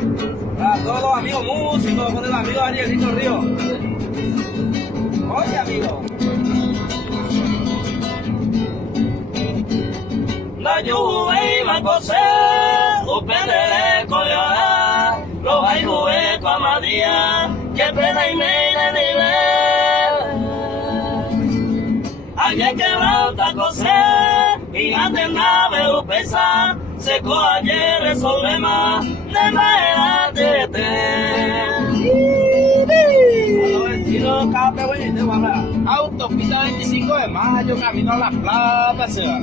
A todos los amigos músicos, con el amigo Arielito Río. Oye, amigo. La lluvia iba a coser, upendele coleora, lo hay jugué con Amadía, que pena y media nivel. Alguien que falta coser, y antes nave upesa, seco ayer resolvema, de manera de Autopista 25 de mayo, camino a La Plata, ciudad.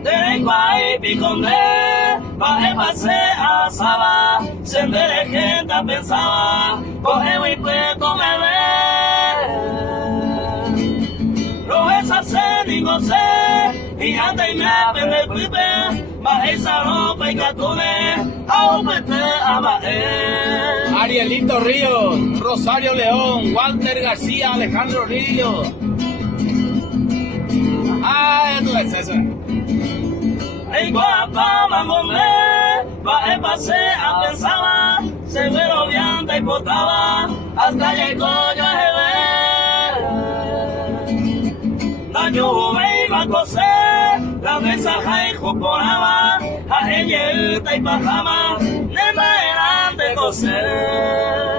De Guay, Picondé, baje pase a Saba, sendere gente pensaba, coge mi puesto me ve. Roesa se ni gocé, y antes me apende el pipe, baje esa ropa y catune, a un pete a baje. Arielito Ríos, Rosario León, Walter García, Alejandro Ríos. Ah, esto es eso. En Guapa, mamomé, baje pase a pensaba, se me robiante y potaba, hasta llegó yo a ver. La lluvia iba a coser, la mesa y juporaba, a ella y pajama, de manera de coser.